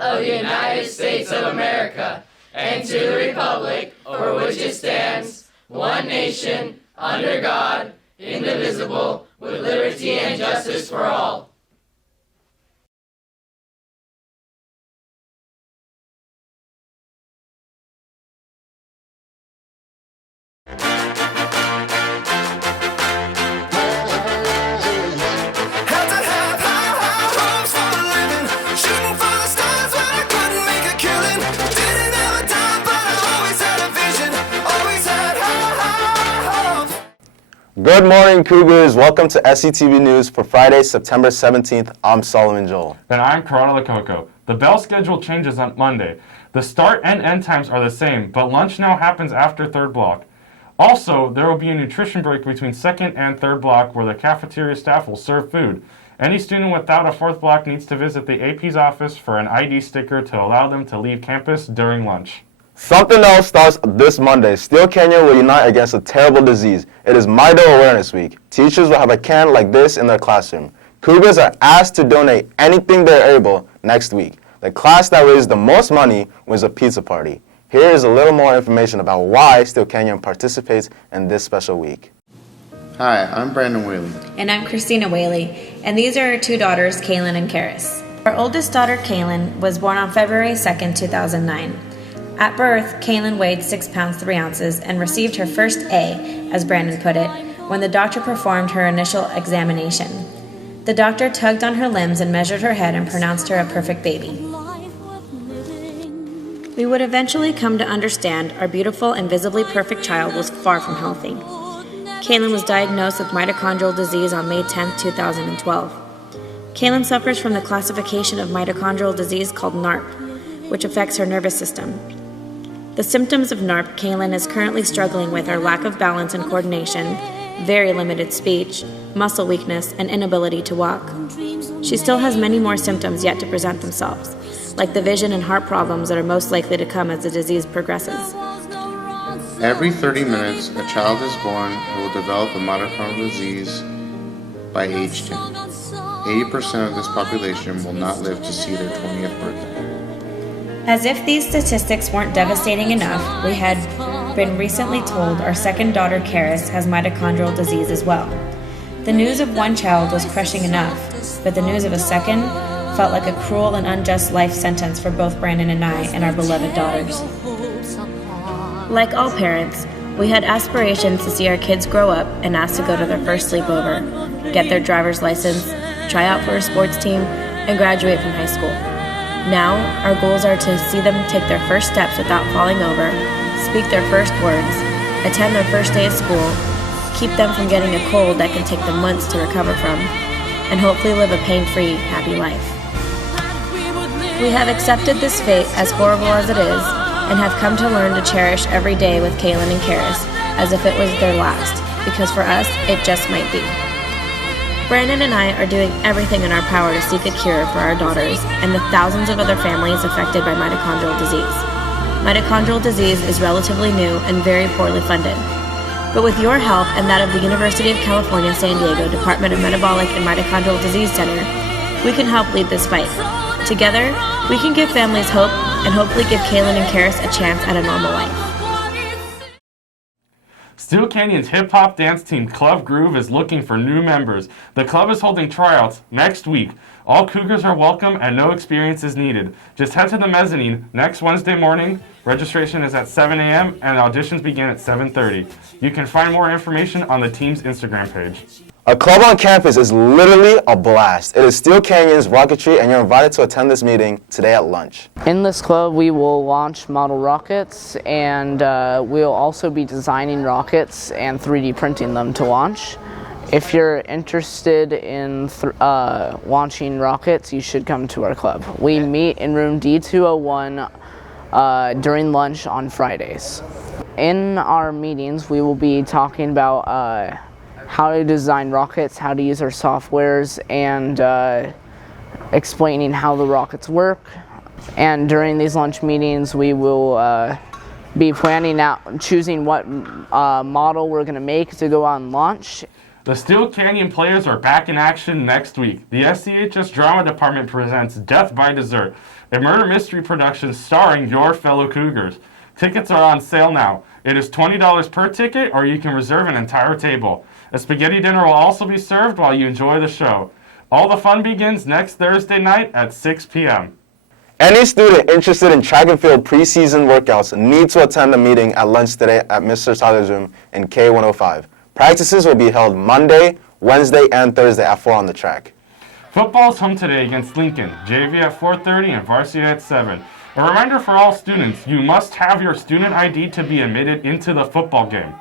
of the United States of America, and to the republic for which it stands, one nation, under God, indivisible, with liberty and justice for all. Good morning, Cougars. Welcome to SCTV News for Friday, September 17th. I'm Solomon Joel. And I'm Corrado Lococo. The bell schedule changes on Monday. The start and end times are the same, but lunch now happens after third block. Also, there will be a nutrition break between second and third block where the cafeteria staff will serve food. Any student without a fourth block needs to visit the AP's office for an ID sticker to allow them to leave campus during lunch. Something else starts this Monday. Steel Canyon will unite against a terrible disease. It is Mito Awareness Week. Teachers will have a can like this in their classroom. Cougars are asked to donate anything they're able next week. The class that raises the most money wins a pizza party. Here is a little more information about why Steel Canyon participates in this special week. Hi, I'm Brandon Whaley. And I'm Christina Whaley, and these are our two daughters, Kaylin and Karis. Our oldest daughter, Kaylin, was born on February 2nd, 2009. At birth, Kaylin weighed 6 pounds 3 ounces and received her first A, as Brandon put it, when the doctor performed her initial examination. The doctor tugged on her limbs and measured her head and pronounced her a perfect baby. We would eventually come to understand our beautiful and visibly perfect child was far from healthy. Kaylin was diagnosed with mitochondrial disease on May 10, 2012. Kaylin suffers from the classification of mitochondrial disease called NARP, which affects her nervous system. The symptoms of NARP Kaylin is currently struggling with are lack of balance and coordination, very limited speech, muscle weakness, and inability to walk. She still has many more symptoms yet to present themselves, like the vision and heart problems that are most likely to come as the disease progresses. Every 30 minutes, a child is born who will develop a mitochondrial disease by age 10. 80% of this population will not live to see their 20th birthday. As if these statistics weren't devastating enough, we had been recently told our second daughter, Karis, has mitochondrial disease as well. The news of one child was crushing enough, but the news of a second felt like a cruel and unjust life sentence for both Brandon and I and our beloved daughters. Like all parents, we had aspirations to see our kids grow up and ask to go to their first sleepover, get their driver's license, try out for a sports team, and graduate from high school. Now, our goals are to see them take their first steps without falling over, speak their first words, attend their first day of school, keep them from getting a cold that can take them months to recover from, and hopefully live a pain-free, happy life. We have accepted this fate, as horrible as it is, and have come to learn to cherish every day with Kaylin and Karis as if it was their last, because for us, it just might be. Brandon and I are doing everything in our power to seek a cure for our daughters and the thousands of other families affected by mitochondrial disease. Mitochondrial disease is relatively new and very poorly funded. But with your help and that of the University of California, San Diego Department of Metabolic and Mitochondrial Disease Center, we can help lead this fight. Together, we can give families hope and hopefully give Kaylin and Karis a chance at a normal life. Steel Canyon's hip-hop dance team Club Groove is looking for new members. The club is holding tryouts next week. All Cougars are welcome and no experience is needed. Just head to the mezzanine next Wednesday morning. Registration is at 7 a.m. and auditions begin at 7:30. You can find more information on the team's Instagram page. A club on campus is literally a blast. It is Steel Canyon's rocketry, and you're invited to attend this meeting today at lunch. In this club, we will launch model rockets, and we'll also be designing rockets and 3D printing them to launch. If you're interested in launching rockets, you should come to our club. We meet in room D201 during lunch on Fridays. In our meetings, we will be talking about how to design rockets, how to use our softwares, and explaining how the rockets work. And during these lunch meetings, we will be choosing what model we're going to make to go on launch. The Steel Canyon players are back in action next week. The SCHS Drama Department presents Death by Dessert, a murder mystery production starring your fellow Cougars. Tickets are on sale now. It is $20 per ticket, or you can reserve an entire table. A spaghetti dinner will also be served while you enjoy the show. All the fun begins next Thursday night at 6 p.m. Any student interested in track and field preseason workouts need to attend a meeting at lunch today at Mr. Tyler's room in K105. Practices will be held Monday, Wednesday, and Thursday at 4 on the track. Football is home today against Lincoln, JV at 4:30 and varsity at 7. A reminder for all students, you must have your student ID to be admitted into the football game.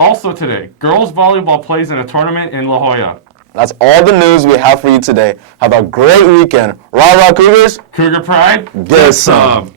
Also today, girls volleyball plays in a tournament in La Jolla. That's all the news we have for you today. Have a great weekend. Rah, rah, Cougars. Cougar Pride, Get some.